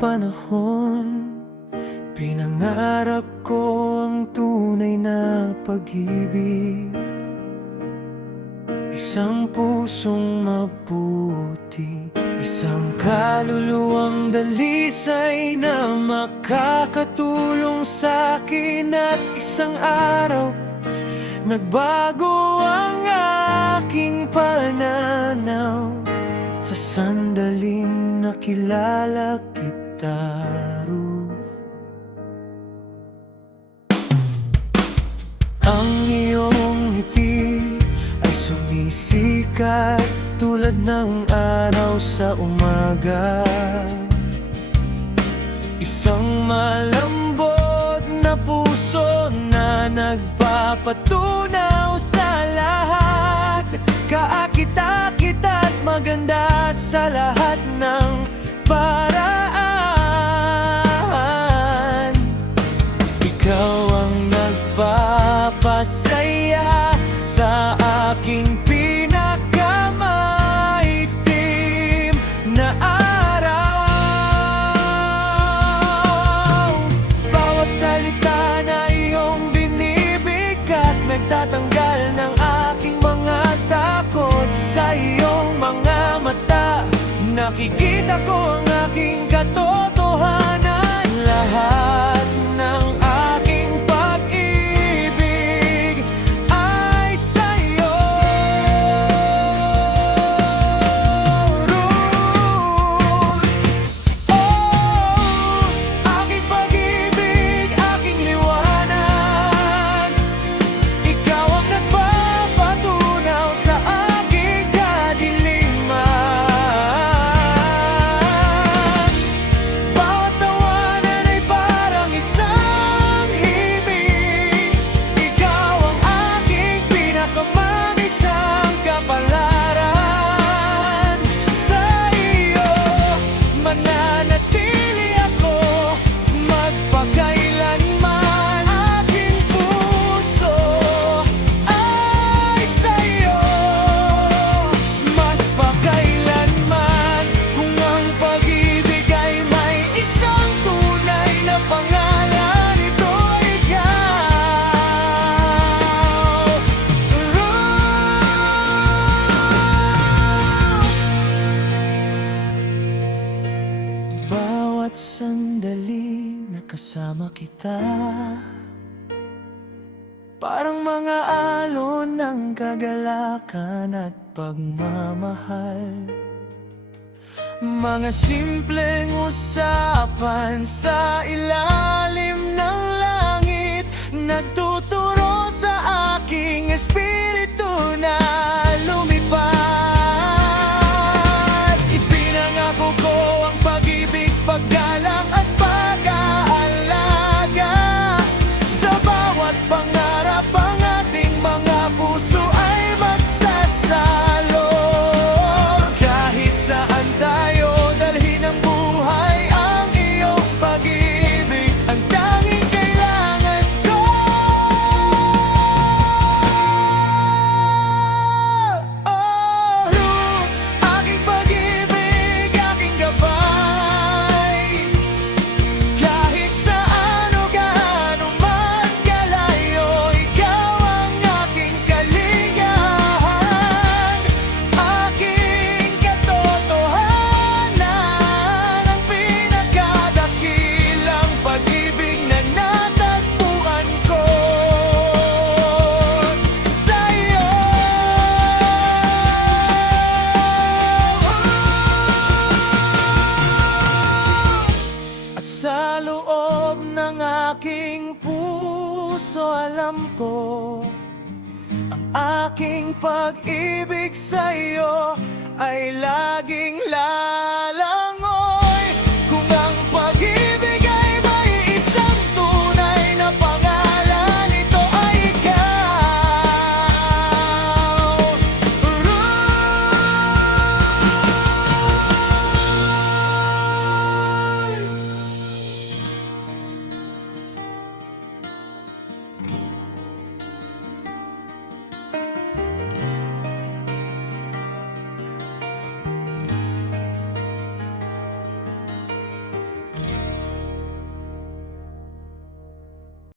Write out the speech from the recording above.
panahon, pinangarap ko ang tunay na pag-ibig. Isang pusong mabuti, isang kaluluwang dalisay na makakatulong sa'kin. At isang araw, nagbago ang aking pananaw sa sandaling nakilala kita, Ruth. Ang iyong ngiti ay sumisikat tulad ng araw sa umaga. Isang malambot na puso na nagpapatunaw sa lahat. Kaakit-akit at maganda sa lahat ng paraan. Ikaw ang nagpapasaya sa aking pinakamaitim na araw. Bawat salita na iyong binibigkas nagtatanggal ng aking mga takot. Sa iyong mga mata nakikita ko ang aking katotohanan. Lahat ng aking pag-ibig ay sa'yo, Ruth. Oh, aking pag-ibig, aking liwanag. Ikaw ang nagpapatunaw sa aking kadiliman. Bawat tawanan ay parang isang himig. Ikaw ang aking pinakamamisang kapalaran. Sa iyo mananatili ako magpakailanman. Aking puso ay sa'yo magpakailanman. Kung ang pag-ibig ay may isang tunay na pangalan, ito ikaw, Ruth. Bawat sandali na kasama kita, parang mga alon ng kagalakan at pagmamahal. Mga simpleng usapan sa ilalim ng langit, nagtuturo sa aking espiritu na lumipad. Ipinangako ko ang pag-ibig, paggalang at pag-aalaga. Sa bawat pangarap ang ating mga puso ay magsasalo. Kahit saan tayo dalhin ang buhay, ang iyong pag-ibig ang tanging kailangan ko. Oh, Ruth, aking pag-ibig, aking gabay. Kahit saan o gaano man kalayo, ikaw ang aking kaligayahan. Aking katotohanan, ang pinakadakilang pag-ibig na natagpuan ko sa iyo. At sa loob ng aking puso alam ko, ang aking pag-ibig sa iyo ay laging lalaki.